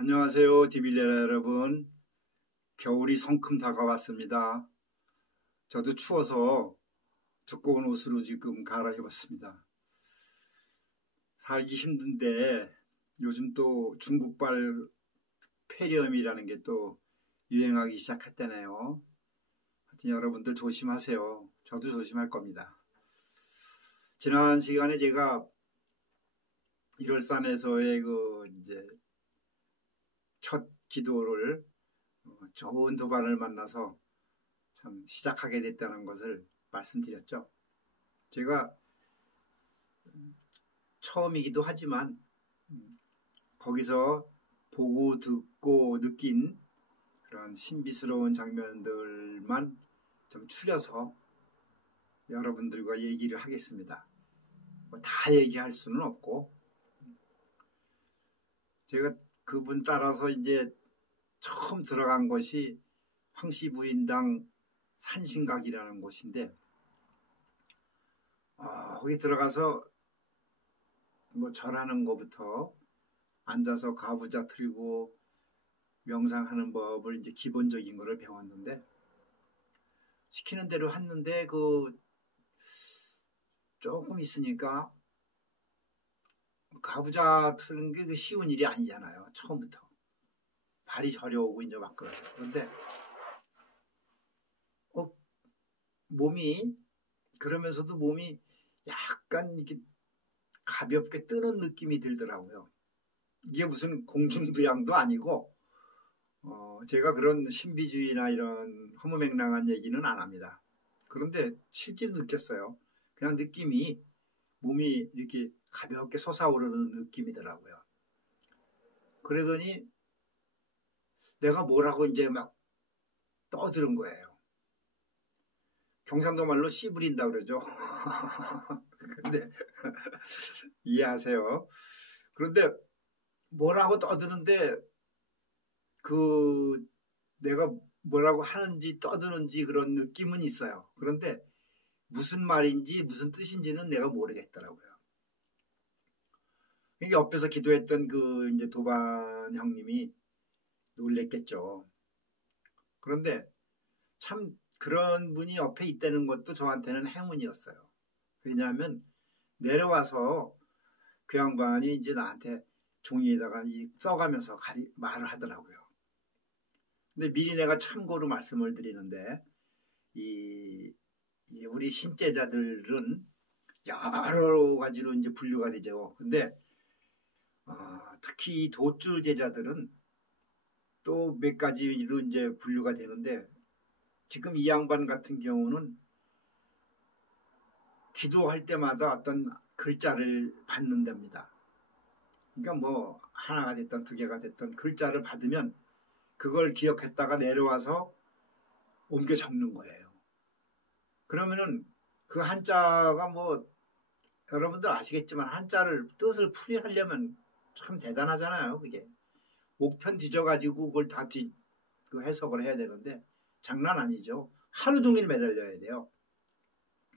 안녕하세요, 디빌레라 여러분. 겨울이 성큼 다가왔습니다. 저도 추워서 두꺼운 옷으로 지금 갈아입었습니다. 살기 힘든데 요즘 또 중국발 폐렴이라는 게 또 유행하기 시작했다네요. 하여튼 여러분들 조심하세요. 저도 조심할 겁니다. 지난 시간에 제가 일월산에서의 이제 첫 기도를 좋은 도반을 만나서 참 시작하게 됐다는 것을 말씀드렸죠. 제가 처음이기도 하지만 거기서 보고 듣고 느낀 그런 신비스러운 장면들만 좀 추려서 여러분들과 얘기를 하겠습니다. 다 얘기할 수는 없고 제가 그분 따라서 이제 처음 들어간 것이 황씨부인당 산신각이라는 곳인데 거기 들어가서 뭐 절하는 것부터 앉아서 가부좌 틀고 명상하는 법을 이제 기본적인 거를 배웠는데 시키는 대로 했는데 조금 있으니까 가부좌 트는 게 쉬운 일이 아니잖아요. 처음부터 발이 저려오고 이제 막 그러죠. 그런데 몸이 그러면서도 몸이 약간 이렇게 가볍게 뜨는 느낌이 들더라고요. 이게 무슨 공중부양도 아니고 제가 그런 신비주의나 이런 허무맹랑한 얘기는 안 합니다. 그런데 실제로 느꼈어요. 그냥 느낌이 몸이 이렇게 가볍게 솟아오르는 느낌이더라고요. 그러더니 내가 뭐라고 이제 막 떠드는 거예요. 경상도 말로 씨 부린다 그러죠. 근데 이해하세요. 그런데 뭐라고 떠드는데 내가 뭐라고 하는지 떠드는지 그런 느낌은 있어요. 그런데 무슨 말인지 무슨 뜻인지는 내가 모르겠더라고요. 이게 옆에서 기도했던 이제 도반 형님이 놀랬겠죠. 그런데 참 그런 분이 옆에 있다는 것도 저한테는 행운이었어요. 왜냐하면 내려와서 그 양반이 이제 나한테 종이에다가 써가면서 말을 하더라고요. 근데 미리 내가 참고로 말씀을 드리는데 우리 신제자들은 여러 가지로 이제 분류가 되죠. 근데 특히 이 도주 제자들은 또 몇 가지로 이제 분류가 되는데 지금 이 양반 같은 경우는 기도할 때마다 어떤 글자를 받는답니다. 그러니까 뭐 하나가 됐든 두 개가 됐든 글자를 받으면 그걸 기억했다가 내려와서 옮겨 적는 거예요. 그러면은 그 한자가 뭐 여러분들 아시겠지만 한자를 뜻을 풀이하려면 참 대단하잖아요. 그게 옥편 뒤져가지고 그걸 다 해석을 해야 되는데 장난 아니죠. 하루 종일 매달려야 돼요.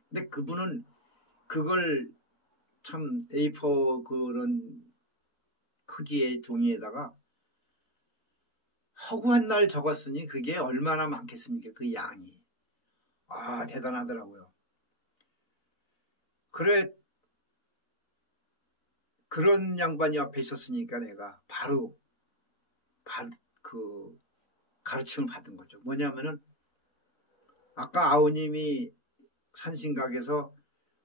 근데 그분은 그걸 참 A4 그런 크기의 종이에다가 허구한 날 적었으니 그게 얼마나 많겠습니까? 그 양이. 대단하더라고요. 그래, 그런 양반이 앞에 있었으니까 내가 바로 가르침을 받은 거죠. 뭐냐면은 아까 아우님이 산신각에서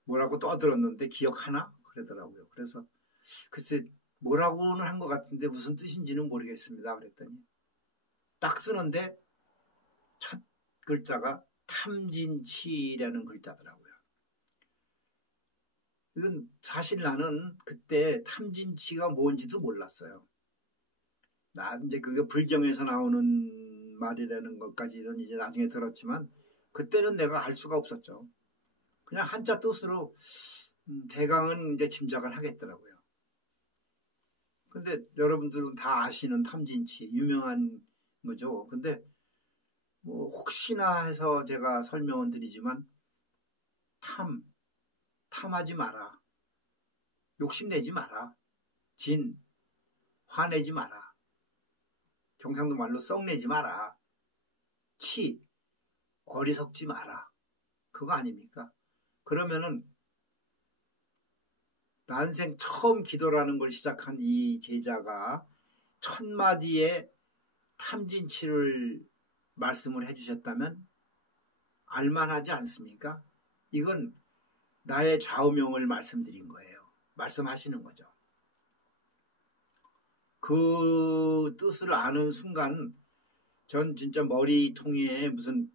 뭐라고 떠들었는데 기억하나? 그러더라고요. 그래서 글쎄 뭐라고는 한 것 같은데 무슨 뜻인지는 모르겠습니다. 그랬더니 딱 쓰는데 첫 글자가 탐진치라는 글자더라고요. 이건 사실 나는 그때 탐진치가 뭔지도 몰랐어요. 이제 그게 불경에서 나오는 말이라는 것까지는 이제 나중에 들었지만 그때는 내가 알 수가 없었죠. 그냥 한자 뜻으로 대강은 이제 짐작을 하겠더라고요. 근데 여러분들은 다 아시는 탐진치 유명한 거죠. 근데 뭐 혹시나 해서 제가 설명을 드리지만 탐하지 마라. 욕심내지 마라. 화내지 마라. 경상도 말로 썩내지 마라. 어리석지 마라. 그거 아닙니까? 그러면은 난생 처음 기도라는 걸 시작한 이 제자가 1000마디의 탐진치를 말씀을 해주셨다면 알만하지 않습니까? 이건 나의 좌우명을 말씀드린 거예요. 말씀하시는 거죠. 그 뜻을 아는 순간 전 진짜 머리통에 무슨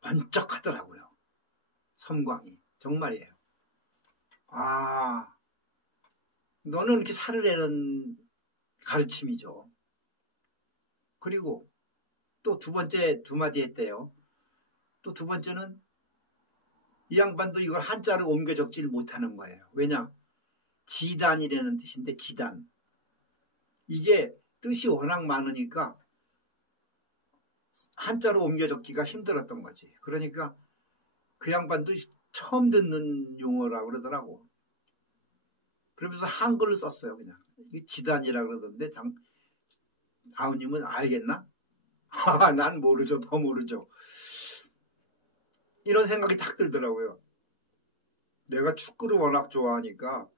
번쩍하더라고요. 섬광이. 정말이에요. 아, 너는 이렇게 살을 내는 가르침이죠. 그리고 또 두 마디 했대요. 또 두 번째는 이 양반도 이걸 한자로 옮겨 적지를 못하는 거예요. 왜냐? 지단이라는 뜻인데 지단. 이게 뜻이 워낙 많으니까 한자로 옮겨 적기가 힘들었던 거지. 그러니까 그 양반도 처음 듣는 용어라고 그러더라고. 그러면서 한글을 썼어요. 그냥. 이게 지단이라고 그러던데 아우님은 알겠나? 난 모르죠. 더 모르죠. 이런 생각이 딱 들더라고요. 내가 축구를 워낙 좋아하니까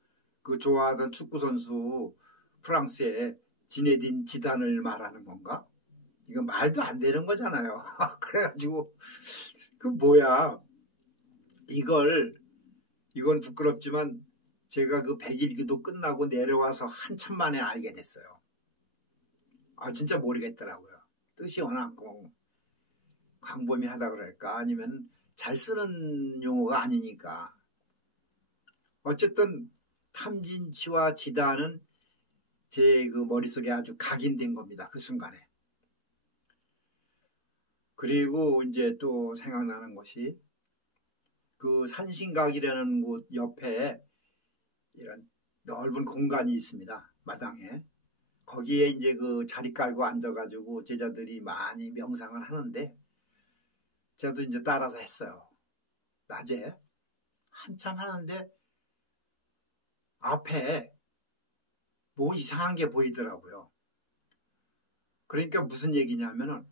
그 좋아하던 축구선수 프랑스의 지네딘 지단을 말하는 건가? 이거 말도 안 되는 거잖아요. 그래가지고 그 뭐야 이건 부끄럽지만 제가 그 100일기도 끝나고 내려와서 한참 만에 알게 됐어요. 아 진짜 모르겠더라고요. 뜻이 워낙 광범위하다 그럴까 아니면 잘 쓰는 용어가 아니니까. 어쨌든 탐진치와 지단은 제 그 머릿속에 아주 각인된 겁니다. 그 순간에. 그리고 이제 또 생각나는 것이 그 산신각이라는 곳 옆에 이런 넓은 공간이 있습니다. 마당에. 거기에 이제 그 자리 깔고 앉아가지고 제자들이 많이 명상을 하는데 저도 이제 따라서 했어요. 낮에 한참 하는데 앞에 뭐 이상한 게 보이더라고요. 그러니까 무슨 얘기냐면은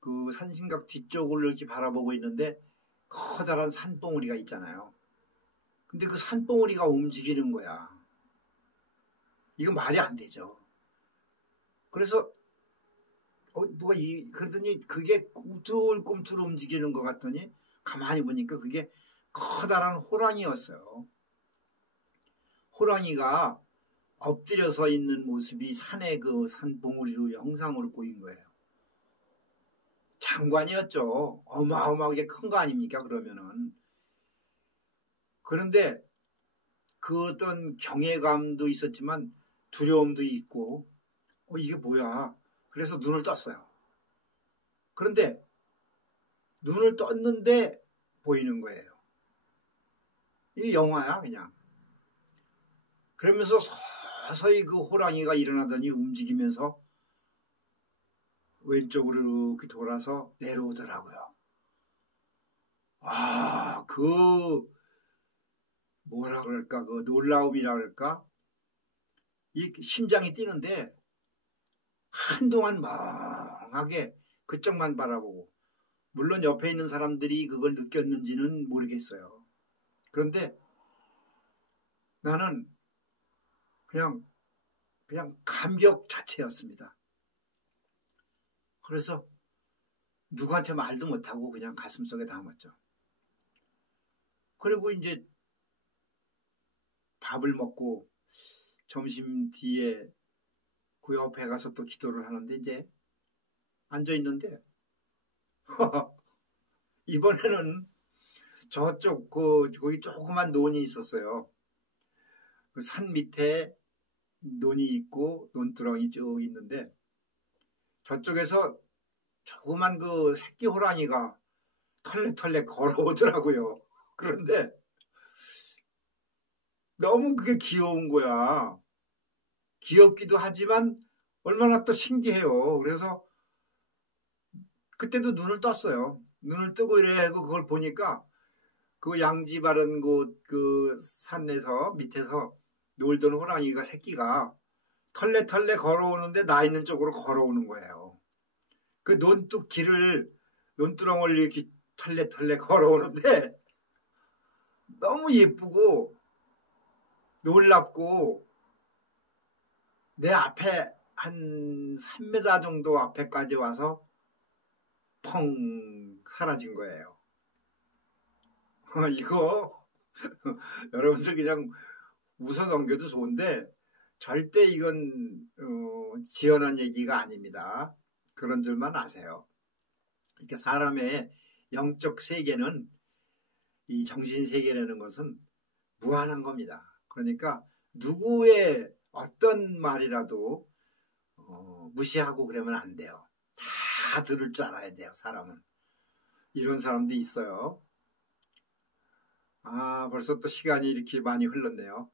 그 산신각 뒤쪽을 이렇게 바라보고 있는데 커다란 산봉우리가 있잖아요. 근데 그 산봉우리가 움직이는 거야. 이거 말이 안 되죠. 그래서 그러더니 그게 꿈틀꿈틀 움직이는 것 같더니 가만히 보니까 그게 커다란 호랑이였어요. 호랑이가 엎드려서 있는 모습이 산의 그 산봉우리로 영상으로 보인 거예요. 장관이었죠. 어마어마하게 큰 거 아닙니까? 그러면은. 그런데 그 어떤 경외감도 있었지만 두려움도 있고 이게 뭐야? 그래서 눈을 떴어요. 그런데 눈을 떴는데 보이는 거예요. 이게 영화야 그냥. 그러면서 서서히 그 호랑이가 일어나더니 움직이면서 왼쪽으로 이렇게 돌아서 내려오더라고요. 뭐라 그럴까, 그 놀라움이라 그럴까? 이 심장이 뛰는데 한동안 멍하게 그쪽만 바라보고, 물론 옆에 있는 사람들이 그걸 느꼈는지는 모르겠어요. 그런데 나는 그냥 감격 자체였습니다. 그래서 누구한테 말도 못하고 그냥 가슴속에 담았죠. 그리고 이제 밥을 먹고 점심 뒤에 그 옆에 가서 또 기도를 하는데 이제 앉아있는데 이번에는 저쪽 거기 조그만 논이 있었어요. 그 산 밑에 논이 있고 논두렁이 쭉 있는데 저쪽에서 조그만 그 새끼 호랑이가 털레털레 걸어오더라고요. 그런데 너무 그게 귀여운 거야. 귀엽기도 하지만 얼마나 또 신기해요. 그래서 그때도 눈을 떴어요. 눈을 뜨고 이래 그걸 보니까 그 양지 바른 곳 그 산에서 밑에서 놀던 호랑이가 새끼가 털레털레 걸어오는데 나 있는 쪽으로 걸어오는 거예요. 그 논둑 길을 논두렁을 이렇게 털레털레 걸어오는데 너무 예쁘고 놀랍고 내 앞에 한 3m 정도 앞에까지 와서 펑 사라진 거예요. 이거 여러분들 그냥 웃어 넘겨도 좋은데 절대 이건 지어낸 얘기가 아닙니다. 그런 줄만 아세요. 이렇게 사람의 영적 세계는 이 정신 세계라는 것은 무한한 겁니다. 그러니까 누구의 어떤 말이라도 무시하고 그러면 안 돼요. 다 들을 줄 알아야 돼요. 사람은. 이런 사람도 있어요. 벌써 또 시간이 이렇게 많이 흘렀네요.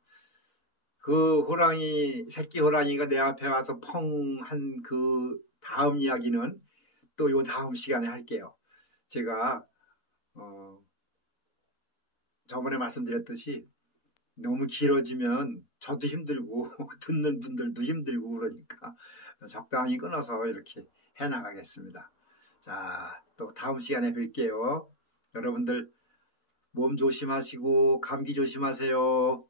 그 호랑이, 새끼 호랑이가 내 앞에 와서 펑 한 그 다음 이야기는 또 요 다음 시간에 할게요. 제가 저번에 말씀드렸듯이 너무 길어지면 저도 힘들고 듣는 분들도 힘들고 그러니까 적당히 끊어서 이렇게 해나가겠습니다. 자, 또 다음 시간에 뵐게요. 여러분들 몸 조심하시고 감기 조심하세요.